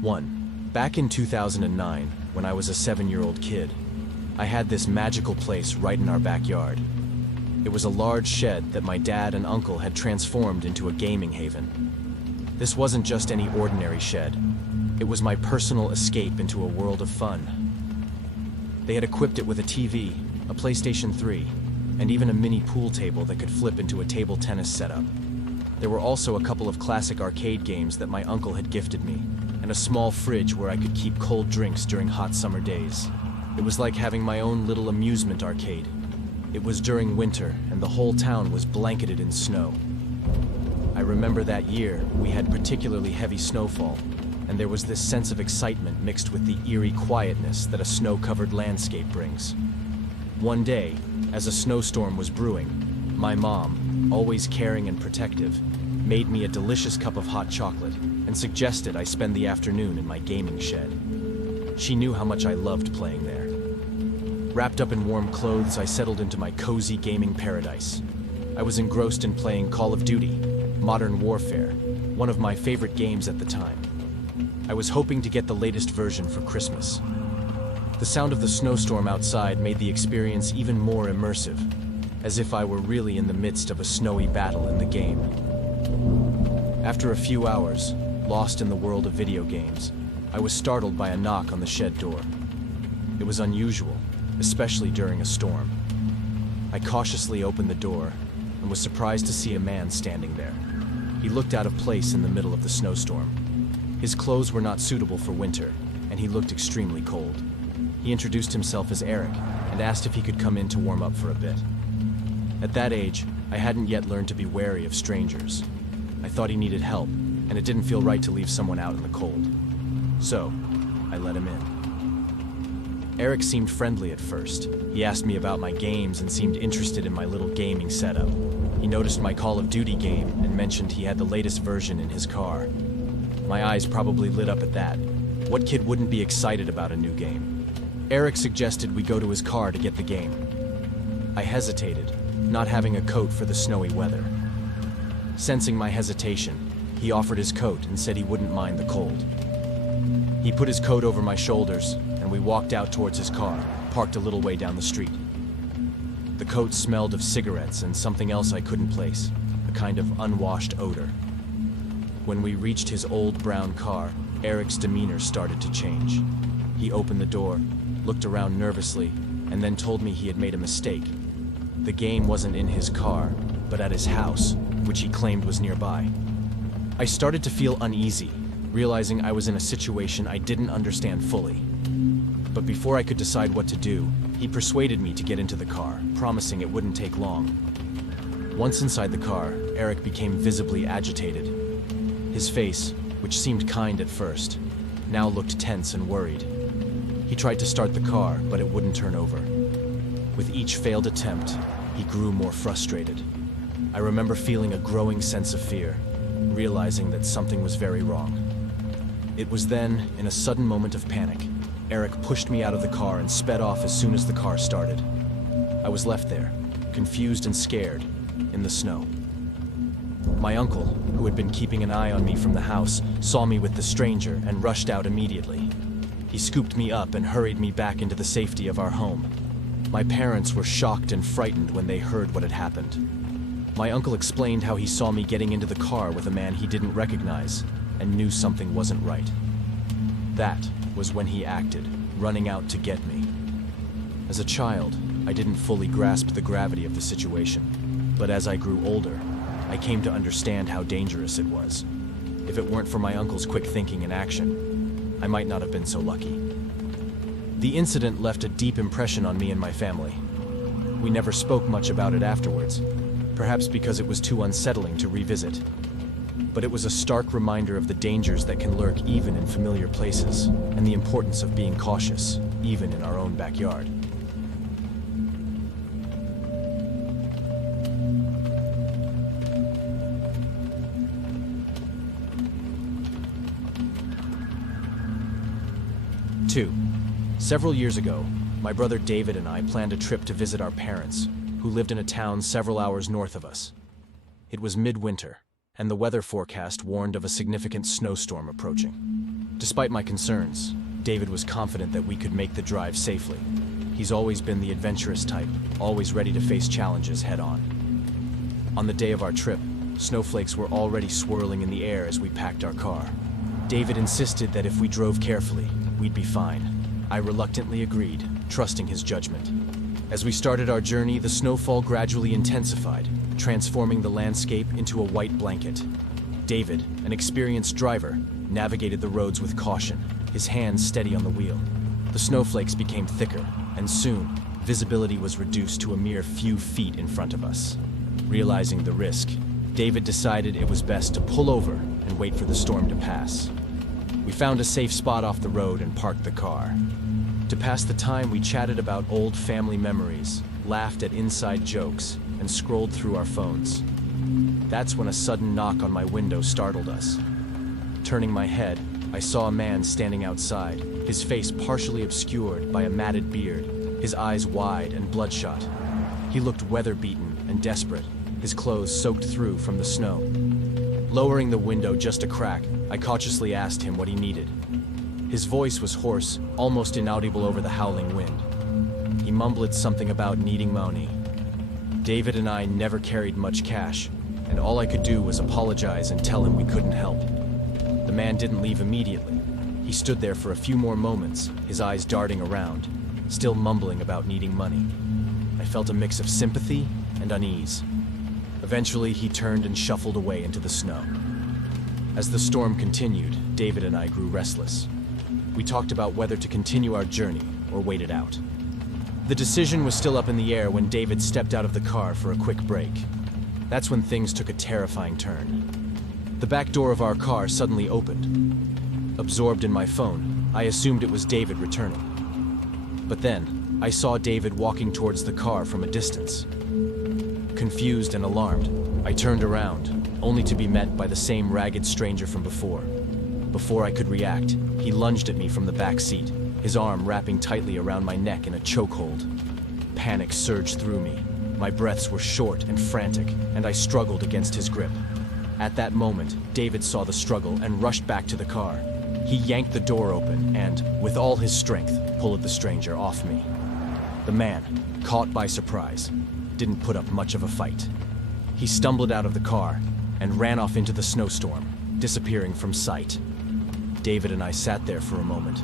1. Back in 2009, when I was a 7-year-old kid, I had this magical place right in our backyard. It was a large shed that my dad and uncle had transformed into a gaming haven. This wasn't just any ordinary shed. It was my personal escape into a world of fun. They had equipped it with a TV, a PlayStation 3, and even a mini pool table that could flip into a table tennis setup. There were also a couple of classic arcade games that my uncle had gifted me, and a small fridge where I could keep cold drinks during hot summer days. It was like having my own little amusement arcade. It was during winter, and the whole town was blanketed in snow. I remember that year, we had particularly heavy snowfall, and there was this sense of excitement mixed with the eerie quietness that a snow-covered landscape brings. One day, as a snowstorm was brewing, my mom, always caring and protective, made me a delicious cup of hot chocolate and suggested I spend the afternoon in my gaming shed. She knew how much I loved playing there. Wrapped up in warm clothes, I settled into my cozy gaming paradise. I was engrossed in playing Call of Duty, Modern Warfare, one of my favorite games at the time. I was hoping to get the latest version for Christmas. The sound of the snowstorm outside made the experience even more immersive, as if I were really in the midst of a snowy battle in the game. After a few hours, lost in the world of video games, I was startled by a knock on the shed door. It was unusual, especially during a storm. I cautiously opened the door and was surprised to see a man standing there. He looked out of place in the middle of the snowstorm. His clothes were not suitable for winter, and he looked extremely cold. He introduced himself as Eric and asked if he could come in to warm up for a bit. At that age, I hadn't yet learned to be wary of strangers. I thought he needed help, and it didn't feel right to leave someone out in the cold. So, I let him in. Eric seemed friendly at first. He asked me about my games and seemed interested in my little gaming setup. He noticed my Call of Duty game and mentioned he had the latest version in his car. My eyes probably lit up at that. What kid wouldn't be excited about a new game? Eric suggested we go to his car to get the game. I hesitated, not having a coat for the snowy weather. Sensing my hesitation, he offered his coat and said he wouldn't mind the cold. He put his coat over my shoulders, and we walked out towards his car, parked a little way down the street. The coat smelled of cigarettes and something else I couldn't place, a kind of unwashed odor. When we reached his old brown car, Eric's demeanor started to change. He opened the door, looked around nervously, and then told me he had made a mistake. The game wasn't in his car, but at his house, which he claimed was nearby. I started to feel uneasy, realizing I was in a situation I didn't understand fully. But before I could decide what to do, he persuaded me to get into the car, promising it wouldn't take long. Once inside the car, Eric became visibly agitated. His face, which seemed kind at first, now looked tense and worried. He tried to start the car, but it wouldn't turn over. With each failed attempt, he grew more frustrated. I remember feeling a growing sense of fear, realizing that something was very wrong. It was then, in a sudden moment of panic, Eric pushed me out of the car and sped off as soon as the car started. I was left there, confused and scared, in the snow. My uncle, who had been keeping an eye on me from the house, saw me with the stranger and rushed out immediately. He scooped me up and hurried me back into the safety of our home. My parents were shocked and frightened when they heard what had happened. My uncle explained how he saw me getting into the car with a man he didn't recognize and knew something wasn't right. That was when he acted, running out to get me. As a child, I didn't fully grasp the gravity of the situation, but as I grew older, I came to understand how dangerous it was. If it weren't for my uncle's quick thinking and action, I might not have been so lucky. The incident left a deep impression on me and my family. We never spoke much about it afterwards, perhaps because it was too unsettling to revisit. But it was a stark reminder of the dangers that can lurk even in familiar places, and the importance of being cautious, even in our own backyard. Two. Several years ago, my brother David and I planned a trip to visit our parents, who lived in a town several hours north of us. It was midwinter, and the weather forecast warned of a significant snowstorm approaching. Despite my concerns, David was confident that we could make the drive safely. He's always been the adventurous type, always ready to face challenges head-on. On the day of our trip, snowflakes were already swirling in the air as we packed our car. David insisted that if we drove carefully, we'd be fine. I reluctantly agreed, trusting his judgment. As we started our journey, the snowfall gradually intensified, transforming the landscape into a white blanket. David, an experienced driver, navigated the roads with caution, his hands steady on the wheel. The snowflakes became thicker, and soon, visibility was reduced to a mere few feet in front of us. Realizing the risk, David decided it was best to pull over and wait for the storm to pass. We found a safe spot off the road and parked the car. To pass the time, we chatted about old family memories, laughed at inside jokes, and scrolled through our phones. That's when a sudden knock on my window startled us. Turning my head, I saw a man standing outside, his face partially obscured by a matted beard, his eyes wide and bloodshot. He looked weather-beaten and desperate, his clothes soaked through from the snow. Lowering the window just a crack, I cautiously asked him what he needed. His voice was hoarse, almost inaudible over the howling wind. He mumbled something about needing money. David and I never carried much cash, and all I could do was apologize and tell him we couldn't help. The man didn't leave immediately. He stood there for a few more moments, his eyes darting around, still mumbling about needing money. I felt a mix of sympathy and unease. Eventually, he turned and shuffled away into the snow. As the storm continued, David and I grew restless. We talked about whether to continue our journey or wait it out. The decision was still up in the air when David stepped out of the car for a quick break. That's when things took a terrifying turn. The back door of our car suddenly opened. Absorbed in my phone, I assumed it was David returning. But then, I saw David walking towards the car from a distance. Confused and alarmed, I turned around, only to be met by the same ragged stranger from before. Before I could react, he lunged at me from the back seat, his arm wrapping tightly around my neck in a chokehold. Panic surged through me. My breaths were short and frantic, and I struggled against his grip. At that moment, David saw the struggle and rushed back to the car. He yanked the door open and, with all his strength, pulled the stranger off me. The man, caught by surprise, didn't put up much of a fight. He stumbled out of the car and ran off into the snowstorm, disappearing from sight. David and I sat there for a moment,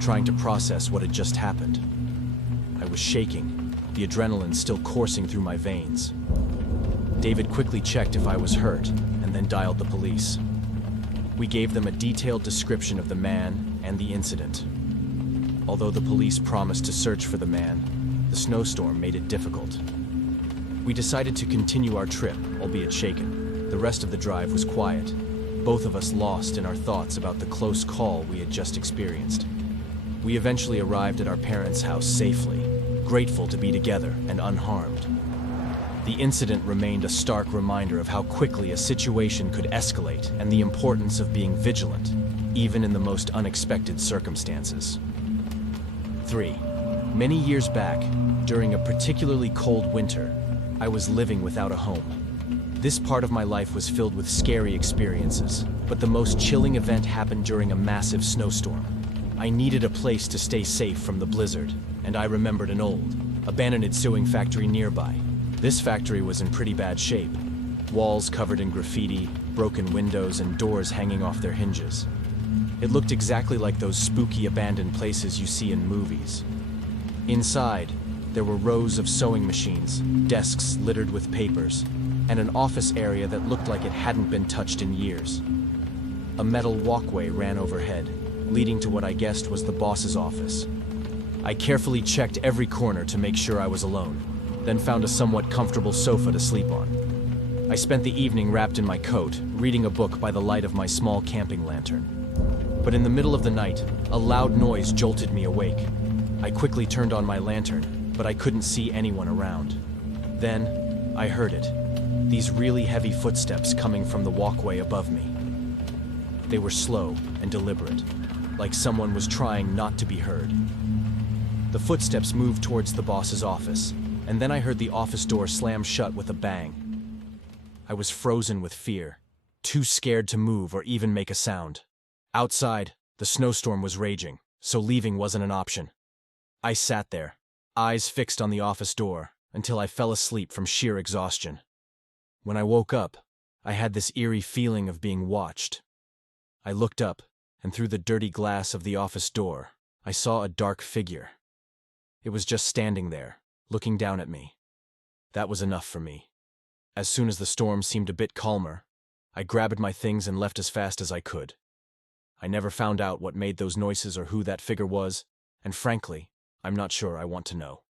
trying to process what had just happened. I was shaking, the adrenaline still coursing through my veins. David quickly checked if I was hurt and then dialed the police. We gave them a detailed description of the man and the incident. Although the police promised to search for the man, the snowstorm made it difficult. We decided to continue our trip, albeit shaken. The rest of the drive was quiet, both of us lost in our thoughts about the close call we had just experienced. We eventually arrived at our parents' house safely, grateful to be together and unharmed. The incident remained a stark reminder of how quickly a situation could escalate and the importance of being vigilant, even in the most unexpected circumstances. 3. Many years back, during a particularly cold winter, I was living without a home. This part of my life was filled with scary experiences, but the most chilling event happened during a massive snowstorm. I needed a place to stay safe from the blizzard, and I remembered an old, abandoned sewing factory nearby. This factory was in pretty bad shape. Walls covered in graffiti, broken windows, and doors hanging off their hinges. It looked exactly like those spooky abandoned places you see in movies. Inside, there were rows of sewing machines, desks littered with papers, and an office area that looked like it hadn't been touched in years. A metal walkway ran overhead, leading to what I guessed was the boss's office. I carefully checked every corner to make sure I was alone, then found a somewhat comfortable sofa to sleep on. I spent the evening wrapped in my coat, reading a book by the light of my small camping lantern. But in the middle of the night, a loud noise jolted me awake. I quickly turned on my lantern, but I couldn't see anyone around. Then, I heard it. These really heavy footsteps coming from the walkway above me. They were slow and deliberate, like someone was trying not to be heard. The footsteps moved towards the boss's office, and then I heard the office door slam shut with a bang. I was frozen with fear. too scared to move or even make a sound. Outside, the snowstorm was raging, so leaving wasn't an option. I sat there, eyes fixed on the office door, until I fell asleep from sheer exhaustion. When I woke up, I had this eerie feeling of being watched. I looked up, and through the dirty glass of the office door, I saw a dark figure. It was just standing there, looking down at me. That was enough for me. As soon as the storm seemed a bit calmer, I grabbed my things and left as fast as I could. I never found out what made those noises or who that figure was, and frankly, I'm not sure I want to know.